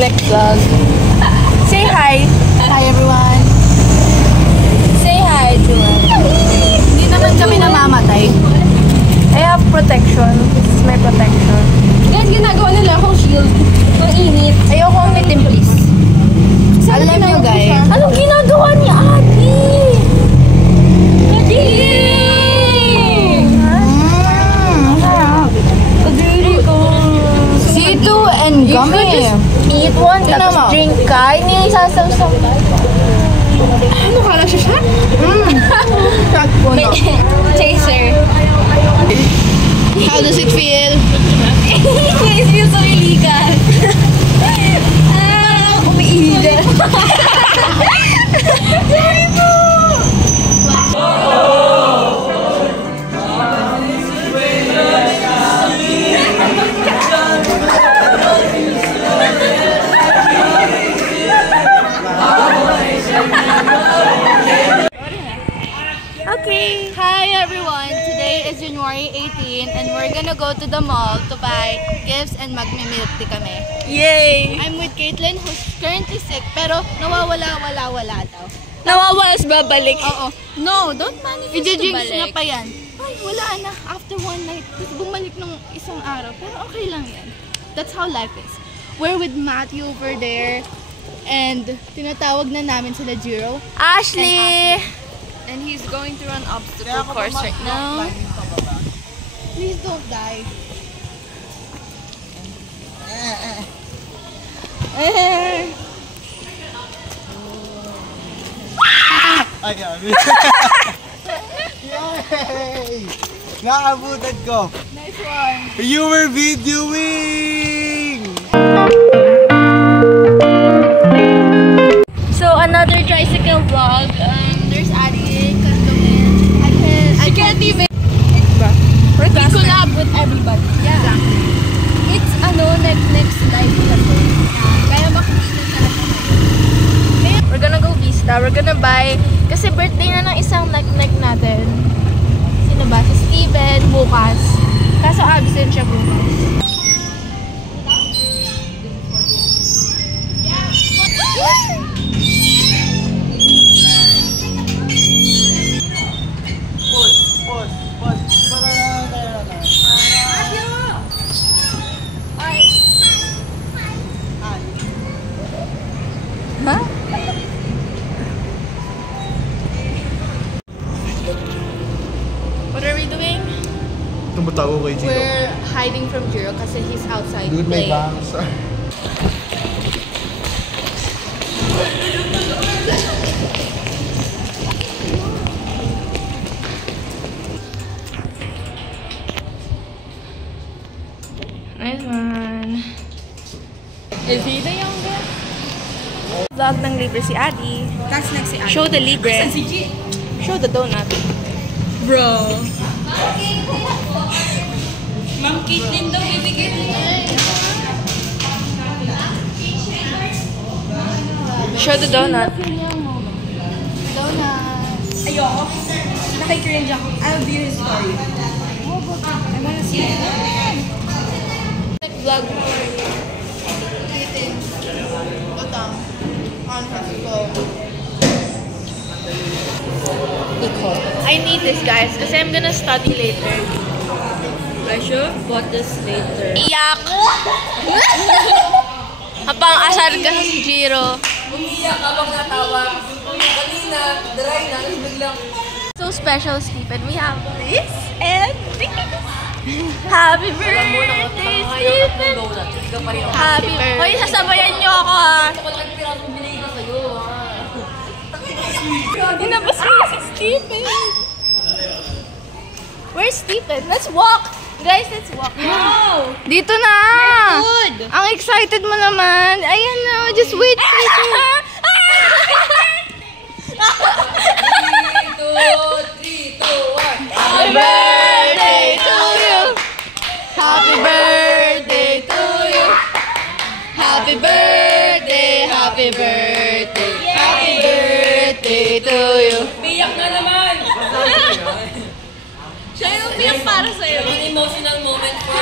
Next vlog. Say hi. Hi everyone. Say hi, Juan. Hindi naman kami namamatay. I have protection. This is my protection. Guys, ginagawa nila akong shield. Ang init. Ayoko ang itim, please. Alam nyo guys. Anong ginagawa ni Ate? Ate! Kadiri ko. C2 and gummy. Eat one, tapos drink ka. Hindi isasaw-saw. Ano ka na siya? Shot po na. Chaser. How does it feel? It feels so illegal. Umiigal. Sorry po! Okay, hi everyone. Today is January 18 and we're gonna go to the mall to buy gifts and magmi-milk tea kami. Yay! I'm with Caitlin who's currently sick pero nawawala daw. Nawawalas babalik. Oo. No, don't manifest to I-jinx balik. na pa yan. Ay, wala na. After one night, tapos bumalik nung isang araw. Pero okay lang yan. That's how life is. We're with Matthew over there and tinatawag na namin sila Jiro. Ashley! And he's going through an obstacle course right now. Please don't die. Ay, gabi. Yay! Naabutan ko. Nice one. You were videoing! So another tricycle vlog. There's Adi, Kandomin. I can't even. We collab with everybody. Yeah. It's next live kasi. Kaya makikita talaga. We're gonna go Vista. We're gonna buy kasi birthday na ng isang like natin. Sino ba? Si Steven bukas. Kaso absent siya bukas. Huh? What are we doing? Tumatago kay Gino. We're hiding from Jiro kasi he's outside Dude, may playing. bangs. Nice one. Is he the youngest? Vlog ng libre si Adi. That's next si Ate. Show the libre. Show the donut. Bro. Ma'am Caitlin daw ibigay. Show the donut. Donut. Ayoko. Nakikringe ako. I'll view his story. I wanna see it. Vlog mo. Eating. Butang. On festival. I need this guys kasi I'm gonna study later. I should have bought this later. Iyak! Habang asar ka sa si Jiro. Umiyak habang natawa. Kanina, dry na. Tapos biglang... So special, Stephen. We have this and this. Happy birthday, Stephen! Happy birthday. Hoy, sasabayan niyo ako ha. Inabas mo si Stephen. Where's Stephen? Let's walk! Guys, let's walk. Wow! Dito na! Good! Ang excited mo naman. Ayan na, just wait. 3, 2, 1. Happy birthday to you! Happy birthday to you! Happy birthday, happy birthday, happy birthday to you! Biyak na naman! Siya yung piyak para sa'yo. An emotional moment for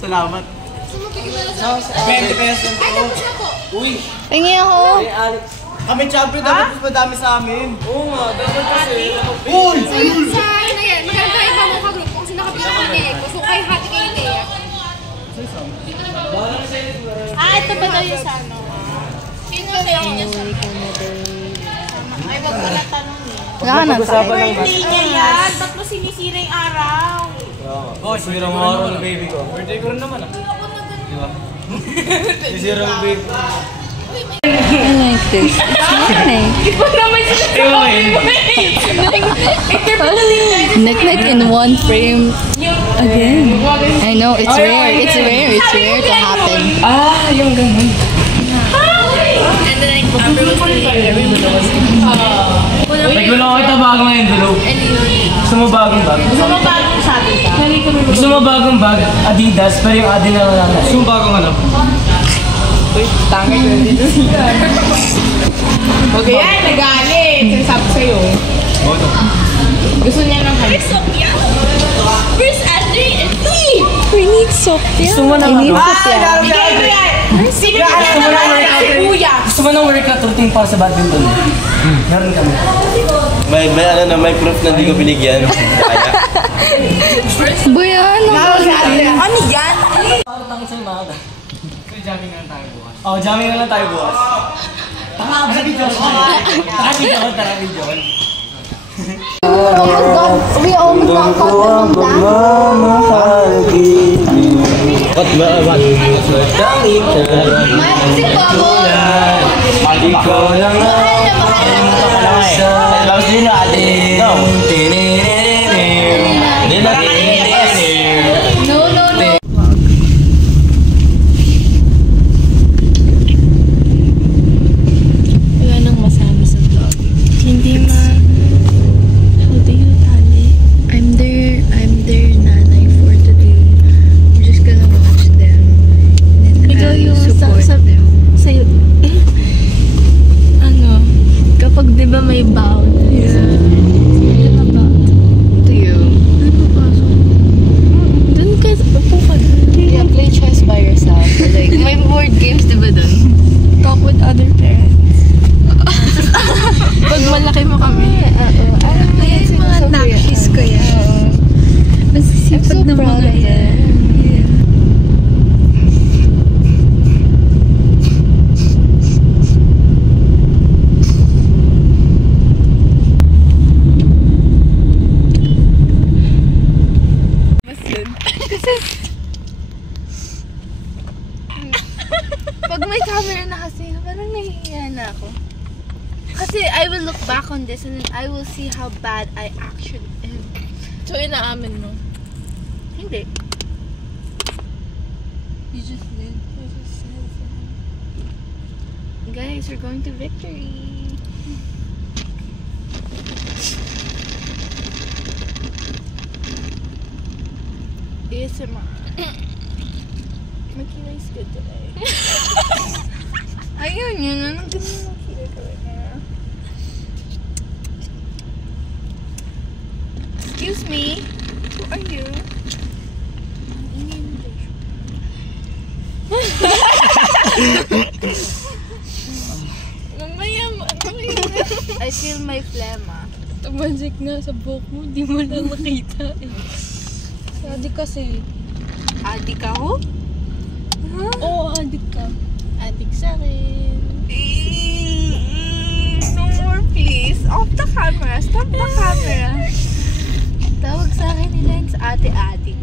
Salamat. 20 pesos po. Uy! Hingi ako. Kami champion, dapat mas madami sa amin. Oo nga, dapat kasi. Uy! Sa ano yan, maganda yung pamukha group kung sino ka pinakainigay ko. So kayo hati kayo Tea. Ito ba daw yung sa ano? Sino kayo niya sa Ay, wag ko na tanongin. Pag-usapan lang ba? Birthday niya yan. Ba't mo sinisira yung araw? Oh, sira mo araw ng baby ko. Birthday ko rin naman ah. Di ba? Sira mo baby ko. I like this. It's nice. Nick in one frame again. I know, it's rare. It's rare. It's rare to happen. Ah, yung ganun. And then May gulo ko ito bagong envelope. Gusto mo bagong bag? Gusto mo bagong bag? Adidas, pero yung Adi na wala na. Gusto mo bagong ano? Huwag yan, nagalit. Sinasabi sa'yo. Gusto niya ng kanya. First Andre and me. We need Sophia. Gusto mo ng ano? Bigay mo yan. Sino na si Kuya? Gusto mo ng workout routine para sa badminton? Meron kami. May proof na hindi ko binigyan. Kaya. Buya, ano? Ano yan? Parang tangin sa'yo maaga. Jamming na lang tayo bukas. Oh, jamming na lang tayo bukas. Tarabi John. Tarabi John. We almost got caught from that. What? Si Pabo. Hindi ko lang Tapos din natin. No. Wala nang masabi sa vlog. Hindi how do you tali? I'm their nanay for today. I'm just gonna watch them. And then I'll support them. Sa'yo, ano, kapag di ba may bound? Yeah. Ano ba? To you. Ano papasok? Doon ka, upo ka doon. Yeah, play chess by yourself. Like, may board games di ba doon? Talk with other parents. Pag malaki mo kami. Ayan yung mga nakis ko yan. Masisipag na mga yan. Pag may camera na kasi, parang nahihiya na ako. Kasi I will look back on this and then I will see how bad I actually am. So, inaamin mo? Hindi. You just did. You just said so. Guys, we're going to victory. ASMR. Makina is good today. Ayun yun. Anong ganun makina ko na? Excuse me. Who are you? In English. Mamaya mo. I feel my phlegm. Tumansik na sa buhok mo. Di mo lang nakita eh. Adik kasi. Adik ako? Huh? Oo, adik ka. Adik sa akin. No more please. Off the camera. Stop the camera. Tawag sa akin ni Lens ate-adik.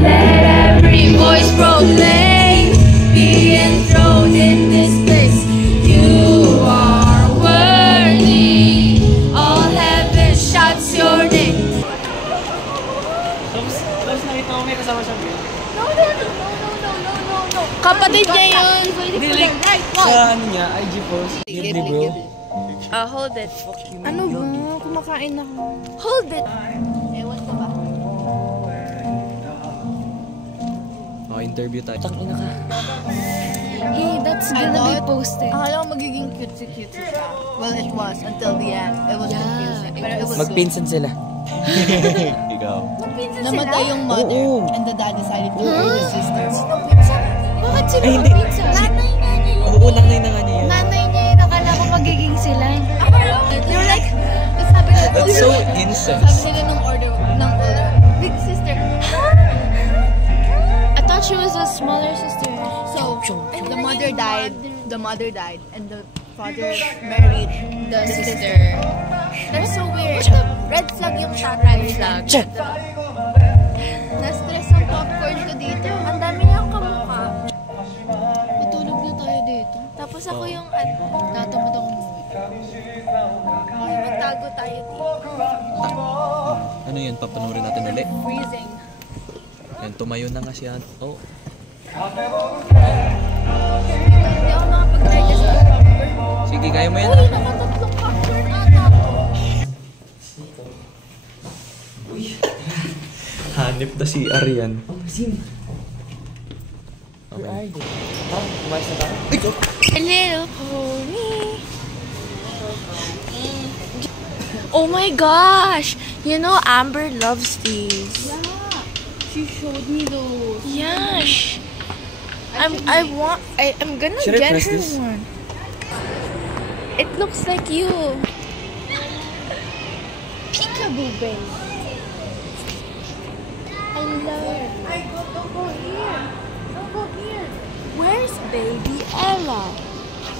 Let every voice proclaim, be enthroned in this place. You are worthy. All heaven shouts your name. Tapos nakita ko may kasama siya. No. Kapatid niya yun. Sa ano niya, IG post. Libre. Hold it. Ano ba? Kumakain ako. Hold it. Ewan ko ba? Okay Interview tayo. Tangina ka. Hey, that's gonna be posted. Akala ko magiging cutesy siya. Well, it was until the end. It was confusing. Pero it was Magpinsan sila. Ikaw. Namatay yung mother and the dad decided to kill his sister. Bakit sila Ay, hindi. magpinsan? Nanay nga niya yun. Oo, nanay na nga niya yun. Nanay niya yun. Akala ko magiging sila. They were like, sabi nila, That's so incest. sabi nila nung older, big sister. I thought she was a smaller sister. So, the mother died, and the father married the sister. That's so weird. Red flag yung tatay. Red flag. Check. Na-stress ang popcorn ko dito. Ang dami niyang kamukha. Matulog na tayo dito. Tapos ako yung Tatamad ako. magtago tayo dito. Ano yun? Papanoorin natin ulit. Freezing. Yan, tumayo na nga siya. Oh. Hindi ako makapag-try sa popcorn. Sige, kaya mo yan. Uy, nakatatlong popcorn ata ako. Hanip na si Arian. Little pony. Oh my gosh! You know Amber loves these. Yeah. She showed me those. Yeah. I'm gonna Should I get press her this? one. It looks like you. Peekaboo babe. I love it. Don't go here. Don't go here. Where's baby Ella?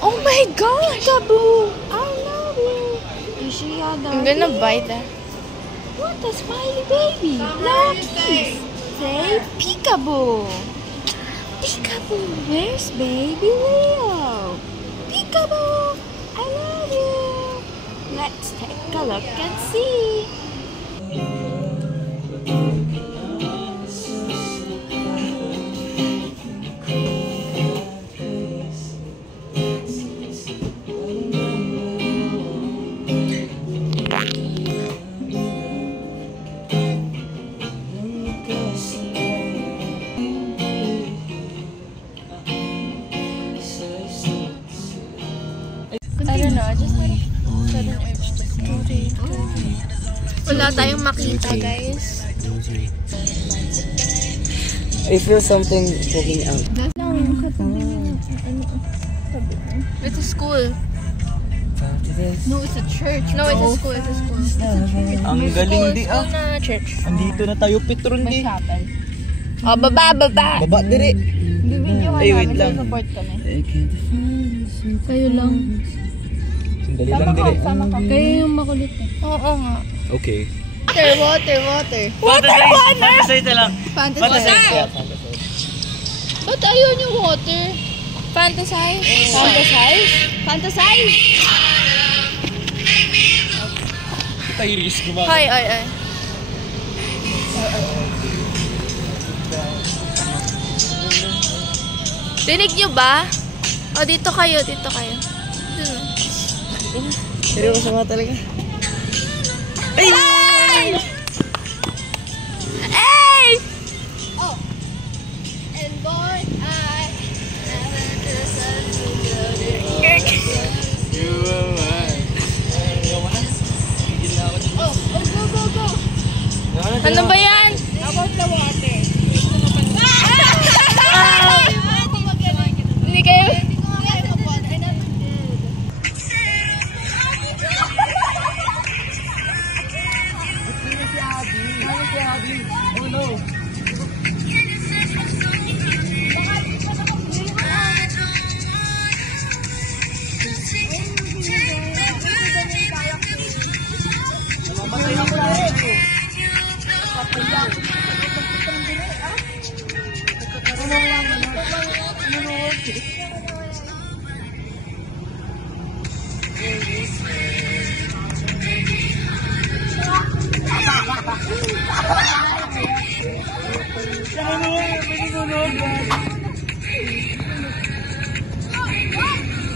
Oh my gosh! Peekaboo! I love you. Is she on the I'm gonna buy that. What a smiley baby! Lucky! Say peekaboo! Peekaboo! Where's baby Leo? Peekaboo! I love you! Let's take a look and see. I don't know, I just had a sudden urge to see. Wala tayong makita, guys. I feel something poking out. It's a school. No, it's a church. No, it's a school. It's a school. Ang galing di School na church. Andito na tayo, Petron di. Chapel. Oh, baba! Baba dire. Video Ay, wait lang. support kami. Kayo lang. Sandali lang dire. Sama ka. Kayo yung makulit eh. Oo nga. Okay. Water. Fantasy lang. Fantasy. Ba't ayun yung water? Fantasize? Fantasize? Tayo risk mo ba? Ay. Dinig nyo ba? O, dito kayo. Dun. Seryoso nga talaga. Ay! Oh. And boy, I go. Ano ba yan? How about the water? Hindi kayo... Oh no.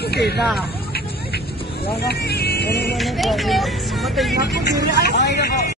Okay na. Wala na. Matay na ako.